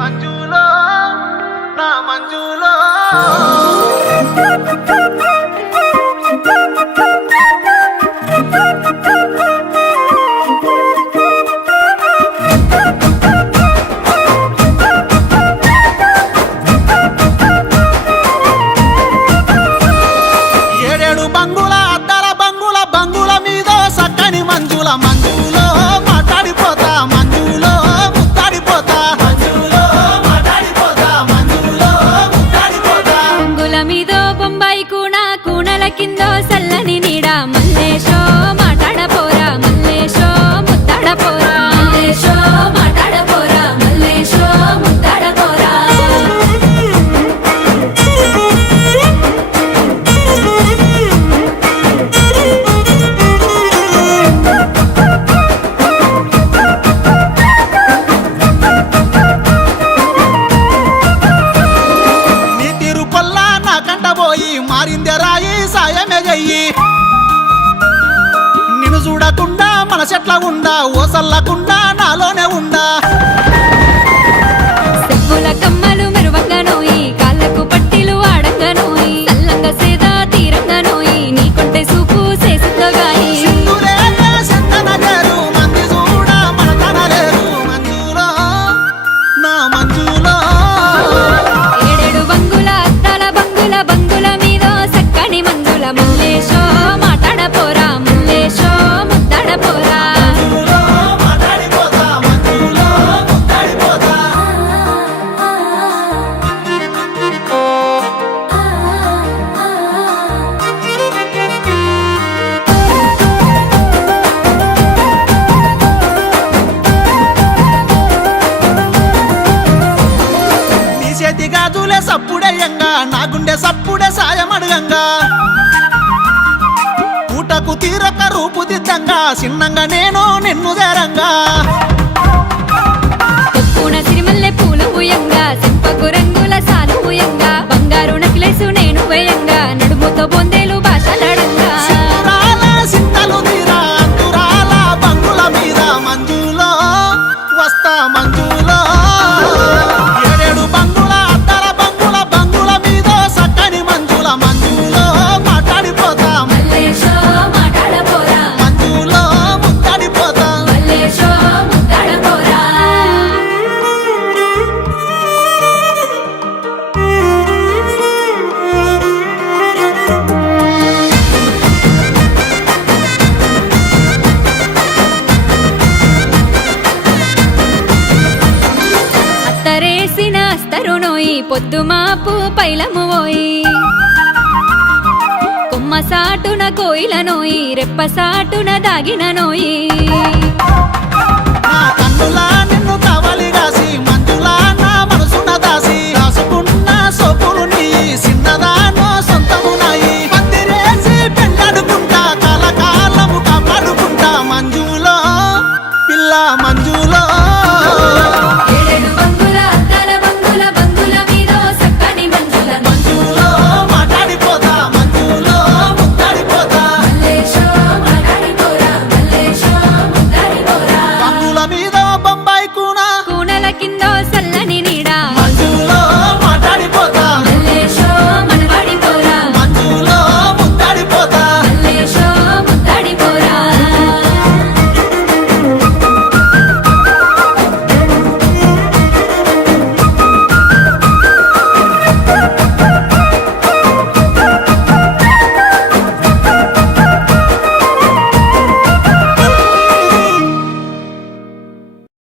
మంజులో నా మంజులో ఏడేడు బంగుల అద్దాల బంగుల బంగుల మీద సక్కని మంజుల మంజులో మాట్లాడిపోతా మంజులో ముత్తాడిపోతా మంజులో మాట్లాడిపోతా మంజులో ముత్తాడిపోతా బంగుల మీదో బొంబాయి కూనల కిందో సల్లని నీడ మల్లేశో మాట్లాడపోరా మల్లేశో ముత్తాడపోరా మల్లేశో మాట్లాడపోరా మల్లేశో ముత్తాడపోరా నీ తీరు పొల్లా నా కంట పోయి మారిందే రాయి సాయమే చెయ్యి నిన్ను చూడకుండా మన చెట్ల ఉండా ఓసల్లకుండా నాలోనే ఉండా చెప్పుల కమ్మలు మెరువంగా నోయి కాళ్ళకు పట్టీలు ఆడంగా నోయి సల్లంగా సేదా తీరంగా నోయి నీకుంటే సూపు చేసిందోగాయి సింధులేక సింధనగరు మంది చూడ మన తనలేరు మంజులో నా మంజులో ఏడేడు బంగుల అద్దాల బంగుల బంగుల మీదో సక్కని మంజుల మల్లేశో మాట్లాడపోరా మల్లేశో ముద్దాడపోరా మంజులో మాట్లాడిపోతా మంజులో ముత్తాడిపోతా నీ చేతి గాజులే సప్పుడేయంగా నా గుండె సప్పుడే సాయం అడగంగా పూటకు తీరక రూపుదిద్దంగా చిన్నంగా నేను నిన్ను చేరంగా కొప్పున సిరిమల్లె పూలు ఉయంగా చెంపకు రంగుల సాలు ఉయంగా బంగారు నక్లెసు నేను వేయంగా నడుముతో బొందేలు భాషలాడంగా సింధురాల సింతలు తీరా అంతురాల బంగుల మీద మంజులో వస్తా మంజులో ఏడేడు బంగుల అద్దాల బంగుల బంగుల మీద సక్కని మంజుల మంజులో మాట్లాడిపోతా మల్లేశో మాట్లాడపోరా మంజులో ముత్తాడిపోతా మల్లేశో ముద్దాడపోరా అత్తరేసిన అస్తరునోయి పొద్దుమాపు పైలము పోయి కొమ్మ సాటున కోయిల నోయి రెప్ప సాటున దాగిన నోయి నా కన్నులా నిన్ను కావలిగాసి మంజులా నా మనసున దాసి దాసుకున్న సోపులు నీ చిన్నదానో సొంతమునాయి పందిరేసి పెళ్ళాడుకుంటా కలకాలము కాపాడుకుంటా మంజులో పిల్ల మంజు